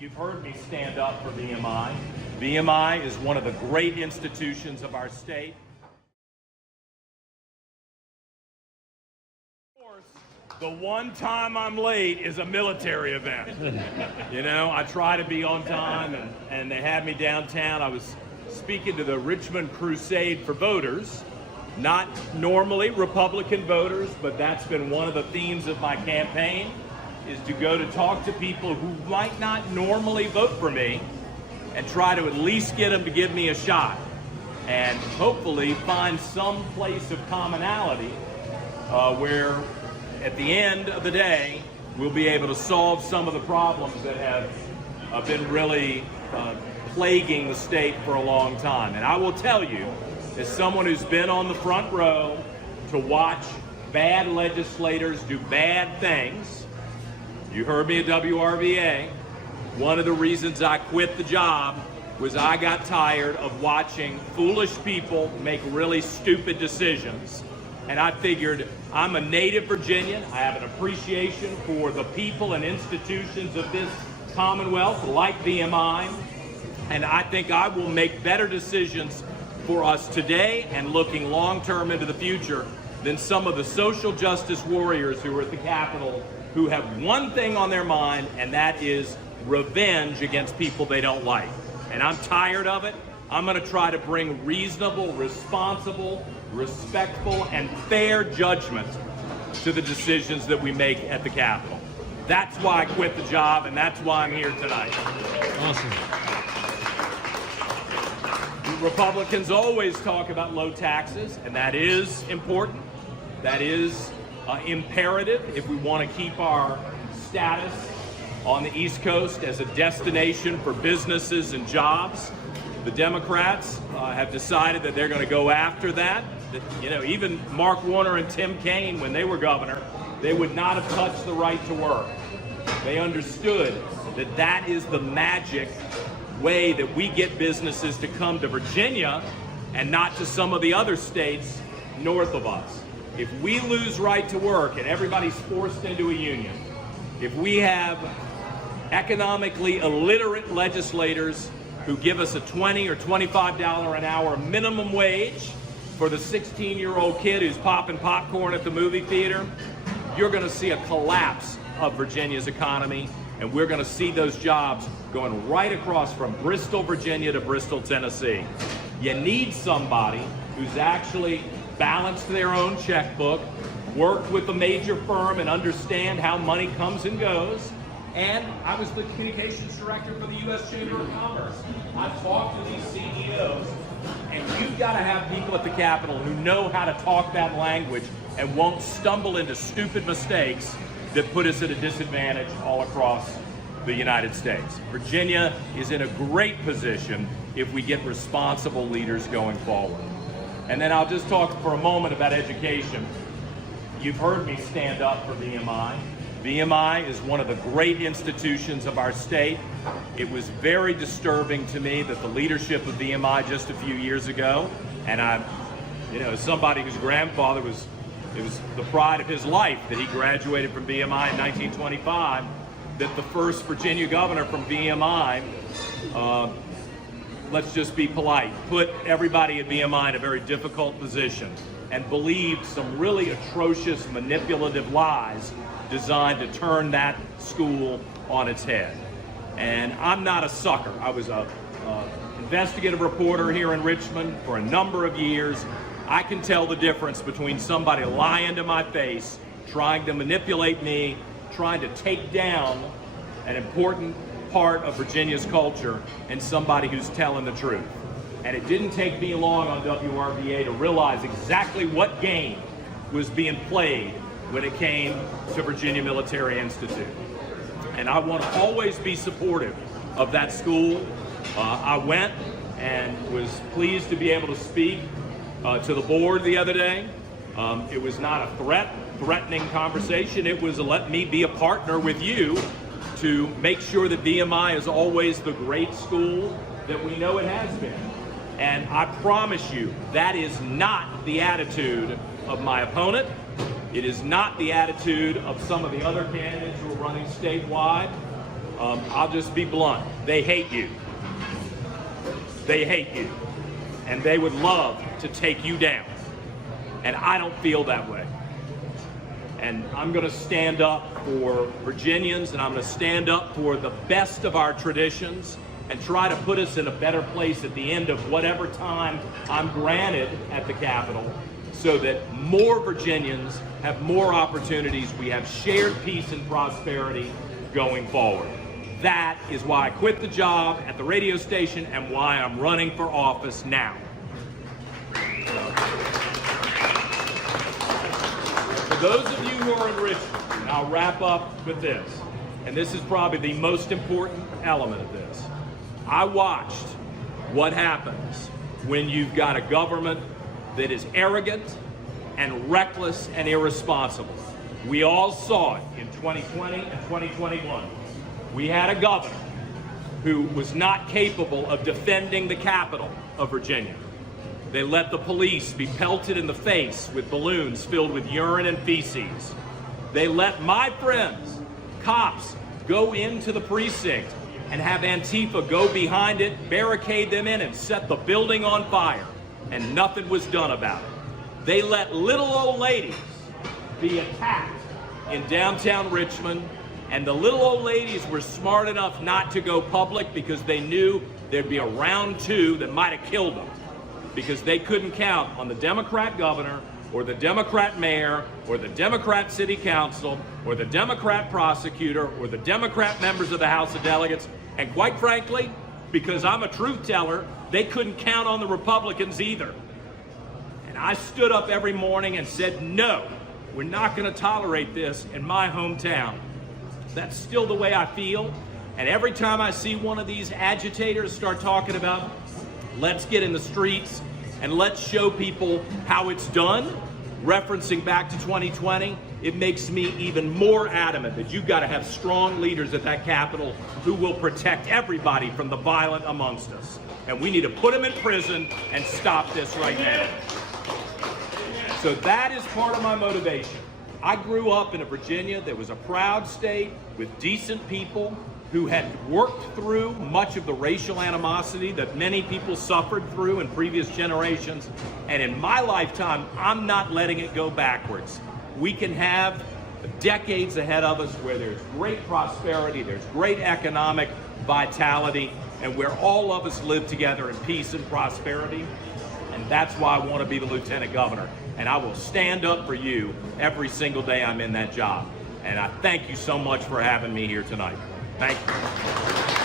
You've heard me stand up for VMI. VMI is one of the great institutions of our state. Of course, the one time I'm late is a military event. You know, I try to be on time, and they had me downtown. I was speaking to the Richmond Crusade for voters, not normally Republican voters, but that's been one of the themes of my campaign, is to go to talk to people who might not normally vote for me and try to at least get them to give me a shot and hopefully find some place of commonality where at the end of the day we'll be able to solve some of the problems that have been really plaguing the state for a long time. And I will tell you, as someone who's been on the front row to watch bad legislators do bad things, you heard me at WRVA, one of the reasons I quit the job was I got tired of watching foolish people make really stupid decisions. And I figured, I'm a native Virginian, I have an appreciation for the people and institutions of this Commonwealth, like VMI, and I think I will make better decisions for us today and looking long-term into the future than some of the social justice warriors who are at the Capitol who have one thing on their mind, and that is revenge against people they don't like. And I'm tired of it. I'm going to try to bring reasonable, responsible, respectful, and fair judgment to the decisions that we make at the Capitol. That's why I quit the job, and that's why I'm here tonight. Awesome. Republicans always talk about low taxes, and that is important. That is imperative if we want to keep our status on the East Coast as a destination for businesses and jobs. The Democrats have decided that they're going to go after that. You know, even Mark Warner and Tim Kaine, when they were governor, they would not have touched the right to work. They understood that that is the magic way that we get businesses to come to Virginia and not to some of the other states north of us. If we lose right to work and everybody's forced into a union, if we have economically illiterate legislators who give us a $20 or $25 an hour minimum wage for the 16-year-old kid who's popping popcorn at the movie theater, you're going to see a collapse of Virginia's economy, and we're going to see those jobs going right across from Bristol, Virginia to Bristol, Tennessee. You need somebody who's actually balanced their own checkbook, worked with a major firm and understand how money comes and goes. And I was the communications director for the U.S. Chamber of Commerce. I've talked to these CEOs, and you've got to have people at the Capitol who know how to talk that language and won't stumble into stupid mistakes that put us at a disadvantage all across the United States. Virginia is in a great position if we get responsible leaders going forward. And then I'll just talk for a moment about education. You've heard me stand up for VMI. VMI is one of the great institutions of our state. It was very disturbing to me that the leadership of VMI just a few years ago, and I'm, you know, somebody whose grandfather was, it was the pride of his life that he graduated from VMI in 1925, that the first Virginia governor from VMI, let's just be polite, put everybody at VMI in a very difficult position and believed some really atrocious, manipulative lies designed to turn that school on its head. And I'm not a sucker. I was a investigative reporter here in Richmond for a number of years. I can tell the difference between somebody lying to my face, trying to manipulate me, trying to take down an important part of Virginia's culture, and somebody who's telling the truth. And it didn't take me long on WRVA to realize exactly what game was being played when it came to Virginia Military Institute. And I want to always be supportive of that school. I went and was pleased to be able to speak to the board the other day. It was not a threatening conversation. It was a let me be a partner with you to make sure that VMI is always the great school that we know it has been. And I promise you, that is not the attitude of my opponent. It is not the attitude of some of the other candidates who are running statewide. I'll just be blunt. They hate you. They hate you. And they would love to take you down. And I don't feel that way. And I'm going to stand up for Virginians, and I'm going to stand up for the best of our traditions and try to put us in a better place at the end of whatever time I'm granted at the Capitol, so that more Virginians have more opportunities. We have shared peace and prosperity going forward. That is why I quit the job at the radio station and why I'm running for office now. For those of you who are in Richmond, and I'll wrap up with this, and this is probably the most important element of this. I watched what happens when you've got a government that is arrogant and reckless and irresponsible. We all saw it in 2020 and 2021. We had a governor who was not capable of defending the capital of Virginia. They let the police be pelted in the face with balloons filled with urine and feces. They let my friends, cops, go into the precinct and have Antifa go behind it, barricade them in, and set the building on fire. And nothing was done about it. They let little old ladies be attacked in downtown Richmond, and the little old ladies were smart enough not to go public because they knew there'd be a round two that might have killed them, because they couldn't count on the Democrat governor or the Democrat mayor or the Democrat city council or the Democrat prosecutor or the Democrat members of the House of Delegates. And quite frankly, because I'm a truth teller, they couldn't count on the Republicans either. And I stood up every morning and said, no, we're not going to tolerate this in my hometown. That's still the way I feel. And every time I see one of these agitators start talking about, let's get in the streets and let's show people how it's done, referencing back to 2020, it makes me even more adamant that you've got to have strong leaders at that Capitol who will protect everybody from the violent amongst us. And we need to put them in prison and stop this right now. So that is part of my motivation. I grew up in a Virginia that was a proud state with decent people who had worked through much of the racial animosity that many people suffered through in previous generations. And in my lifetime, I'm not letting it go backwards. We can have decades ahead of us where there's great prosperity, there's great economic vitality, and where all of us live together in peace and prosperity. And that's why I want to be the lieutenant governor. And I will stand up for you every single day I'm in that job. And I thank you so much for having me here tonight. Thank you.